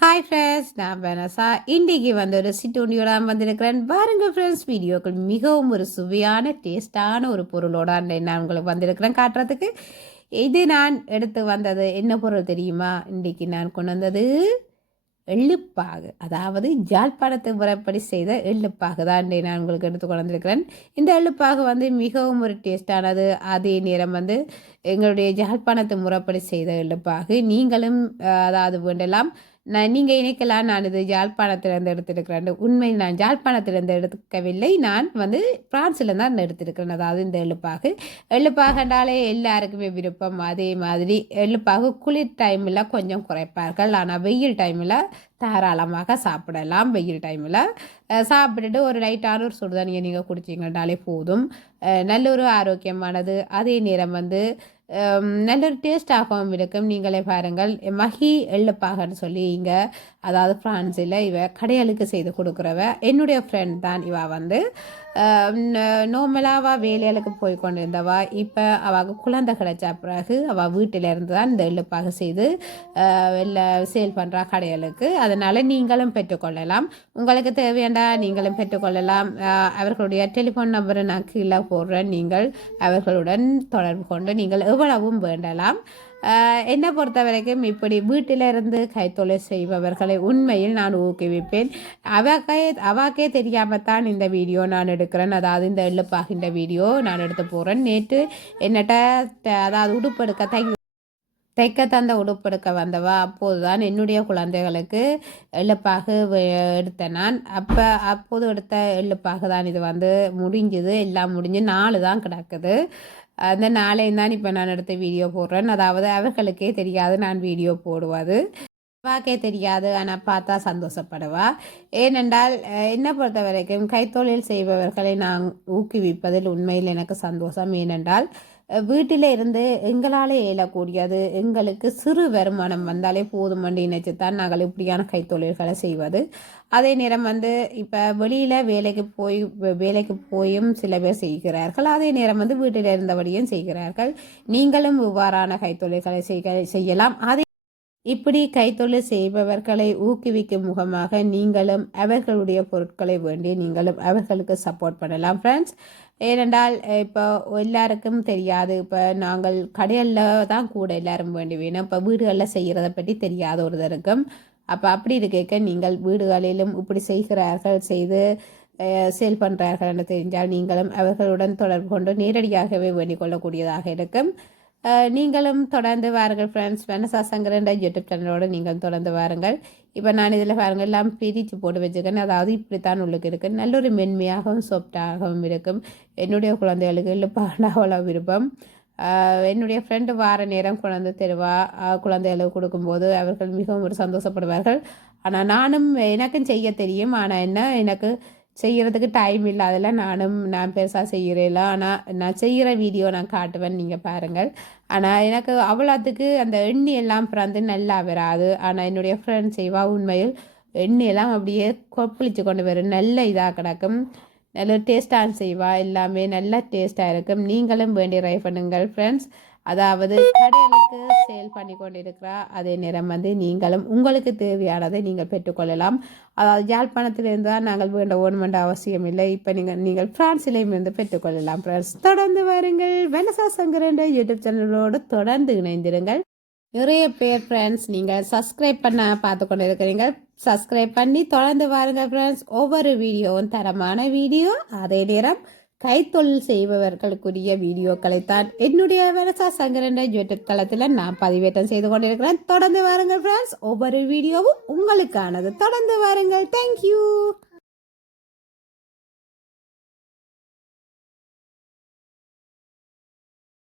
Hi friends, நான் பெனசா. இன்றைக்கி ஒரு சிற்றுண்டியோட வந்திருக்கிறேன். பாருங்க ஃப்ரெண்ட்ஸ், வீடியோக்கள் மிகவும் ஒரு சுவையான டேஸ்டான ஒரு பொருளோட நான் உங்களுக்கு வந்திருக்கிறேன் காட்டுறதுக்கு. இது நான் எடுத்து வந்தது என்ன பொருள் தெரியுமா? இன்றைக்கி நான் கொண்டு வந்தது எள்ளுப்பாகு, அதாவது யாழ்ப்பாணத்து முறைப்படி செய்த எள்ளுப்பாகு தான் நான் உங்களுக்கு எடுத்து கொண்டு வந்திருக்கிறேன். இந்த எள்ளுப்பாகு மிகவும் ஒரு டேஸ்டானது. அதே நேரம் எங்களுடைய யாழ்ப்பாணத்து முறைப்படி செய்த எள்ளுப்பாகு. நீங்களும் அதாவது வேண்டலாம் நீங்கள் இணைக்கலாம். நான் இது யாழ்ப்பாணத்திலிருந்து எடுத்திருக்கிறேன். உண்மை நான் யாழ்ப்பாணத்திலிருந்து எடுக்கவில்லை, நான் பிரான்ஸில் தான் எடுத்திருக்கிறேன். அதாவது இந்த எள்ளுப்பாகு என்றாலே எல்லாருக்குமே விருப்பம். அதே மாதிரி எள்ளுப்பாகு குளிர் டைமில் கொஞ்சம் குறைப்பார்கள், ஆனால் வெயில் டைமில் தாராளமாக சாப்பிடலாம். வெயில் டைமில் சாப்பிட்டுட்டு ஒரு லைட்டான ஒரு சுடுதண்ணியை நீங்கள் குடிச்சிங்கன்னாலே போதும். நல்ல ஒரு ஆரோக்கியமானது. அதே நேரம் நல்ல ஒரு டேஸ்டாகவும் இருக்கும். நீங்களே பாருங்கள், மஹி எள்ளுப்பாகன்னு சொல்லி இங்கே அதாவது ஃப்ரான்ஸில் இவ கடையாளுக்கு செய்து கொடுக்குறவ என்னுடைய ஃப்ரெண்ட் தான். இவ நோமலாக வேலைகளுக்கு போய் கொண்டிருந்தவா. இப்போ அவள் குழந்தை கிடைச்ச பிறகு அவள் வீட்டிலேருந்து தான் இந்த எள்ளுப்பாக செய்து சேல் பண்ணுறா கடைகளுக்கு. அதனால் நீங்களும் பெற்றுக்கொள்ளலாம். உங்களுக்கு தேவையாண்டா நீங்களும் பெற்றுக்கொள்ளலாம். அவர்களுடைய டெலிஃபோன் நம்பரை நான் கீழே போடுறேன். நீங்கள் அவர்களுடன் தொடர்பு கொண்டு நீங்கள் எவ்வளவும் வேண்டலாம். என்னை பொறுத்த வரைக்கும் இப்படி வீட்டிலிருந்து கைத்தொழில் செய்பவர்களை உண்மையில் நான் ஊக்குவிப்பேன். அவாக்கே தெரியாமத்தான் இந்த வீடியோ நான் எடுக்கிறேன். அதாவது இந்த எள்ளுப்பாகின்ற வீடியோ நான் எடுத்து போகிறேன். நேற்று என்னட்ட அதாவது உடுப்பெடுக்க தைக்க தந்த உடுப்பெடுக்க வந்தவா. அப்போது தான் என்னுடைய குழந்தைகளுக்கு எள்ளுப்பாகு எடுத்தேன் நான். அப்போது எடுத்த எள்ளுப்பாகு தான் இது முடிஞ்சுது. எல்லாம் முடிஞ்சு 4 தான் கிடக்குது. அந்த நாளையும் தான் இப்போ நான் எடுத்த வீடியோ போடுறேன். அதாவது அவர்களுக்கே தெரியாது நான் வீடியோ போடுவது. அவாக்கே தெரியாது, ஆனால் பார்த்தா சந்தோஷப்படுவா. ஏனென்றால் என்னை பொறுத்த வரைக்கும் கைத்தொழில் செய்பவர்களை நான் ஊக்குவிப்பதில் உண்மையில் எனக்கு சந்தோஷம். ஏனென்றால் வீட்டில் இருந்து எங்களால் இயலக்கூடியது, எங்களுக்கு சிறு வருமானம் வந்தாலே போதும் என்று நினைச்சுத்தான் நாங்கள் இப்படியான கைத்தொழில்களை செய்வது. அதே நேரம் இப்போ வெளியில் வேலைக்கு போயும் சில பேர் செய்கிறார்கள். அதே நேரம் வீட்டில் இருந்தபடியும் செய்கிறார்கள். நீங்களும் இவ்வாறான கைத்தொழில்களை செய்யலாம். அதே இப்படி கைத்தொழில் செய்பவர்களை ஊக்குவிக்கும் முகமாக நீங்களும் அவர்களுடைய பொருட்களை வேண்டி நீங்களும் அவர்களுக்கு சப்போர்ட் பண்ணலாம் ஃப்ரெண்ட்ஸ். ஏனென்றால் இப்போ எல்லாருக்கும் தெரியாது. இப்போ நாங்கள் கடைகளில் தான் கூட எல்லாரும் வேண்டி வேணும். இப்போ வீடுகளில் செய்கிறத பற்றி தெரியாத ஒருத்தருக்கும். அப்போ அப்படி இருக்க நீங்கள் வீடுகளிலும் இப்படி செய்து சேல் பண்ணுறார்கள் என்று தெரிஞ்சால் நீங்களும் அவர்களுடன் தொடர்பு கொண்டு நேரடியாகவே வேண்டிக் கொள்ளக்கூடியதாக இருக்கும். நீங்களும் தொடர்ந்து வாருங்கள் ஃப்ரெண்ட்ஸ். வெனசா சங்கரன்ற யூடியூப் சேனலோடு நீங்கள் தொடர்ந்து வாருங்கள். இப்போ நான் இதில் பாருங்கள் எல்லாம் பிரித்து போட்டு வச்சுக்கேன். அதாவது இப்படித்தான் உள்ளுக்கு இருக்குது. நல்ல ஒரு மென்மையாகவும் சாஃப்டாகவும் இருக்கும். என்னுடைய குழந்தைகளுக்கு இல்லைப்பாண்டா அவ்வளோ விருப்பம். என்னுடைய ஃப்ரெண்டு வார நேரம் குழந்தை தருவா. குழந்தைகளுக்கு கொடுக்கும்போது அவர்கள் மிகவும் ஒரு சந்தோஷப்படுவார்கள். ஆனால் எனக்கும் செய்ய தெரியும். ஆனால் எனக்கு செய்கிறதுக்கு டைம் இல்லை. அதெல்லாம் நான் பெருசாக செய்கிறேன். ஆனால் நான் செய்கிற வீடியோ நான் காட்டுவேன், நீங்கள் பாருங்கள். ஆனால் எனக்கு அவ்வளோத்துக்கு அந்த எண்ணெயெல்லாம் பிறந்து நல்லா வராது. ஆனால் என்னுடைய ஃப்ரெண்ட் செய்வா. உண்மையில் எண்ணெயெல்லாம் அப்படியே கொப்பளித்து கொண்டு வரும். நல்ல இதாக கிடக்கும். நல்ல டேஸ்டாக செய்வா. எல்லாமே நல்ல டேஸ்ட்டாக இருக்கும். நீங்களும் வேண்டி ட்ரை பண்ணுங்கள் ஃப்ரெண்ட்ஸ். அதாவது கடைகளுக்கு சேல் பண்ணி கொண்டிருக்கிறா. அதே நேரம் நீங்களும் உங்களுக்கு தேவையானதை நீங்கள் பெற்றுக்கொள்ளலாம். அதாவது யாழ்ப்பாணத்திலிருந்து தான் நாங்கள் வேண்ட அவசியம் இல்லை. இப்போ நீங்கள் பிரான்சிலையும் இருந்து பெற்றுக்கொள்ளலாம் ஃப்ரெண்ட்ஸ். தொடர்ந்து வாருங்கள். வெனசா சங்கர் என்ற யூடியூப் சேனலோடு தொடர்ந்து இணைந்திருங்கள். நிறைய பேர் ஃப்ரெண்ட்ஸ் நீங்கள் சப்ஸ்கிரைப் பண்ண பார்த்து கொண்டு இருக்கிறீங்க. சப்ஸ்கிரைப் பண்ணி தொடர்ந்து வாருங்கள் ஃப்ரெண்ட்ஸ். ஒவ்வொரு வீடியோவும் தரமான வீடியோ. அதே நேரம் கைத்தொழில் செய்பவர்களுக்குரிய வீடியோக்களைத்தான் என்னுடைய வெனசா சங்கர் என்ற யூடியூப் தளத்தில் நான் பதிவேற்றம் செய்து கொண்டிருக்கிறேன். தொடர்ந்து வாருங்கள் ஃப்ரெண்ட்ஸ். ஒவ்வொரு வீடியோவும் உங்களுக்கானது. தொடர்ந்து வாருங்கள். தேங்க்யூ.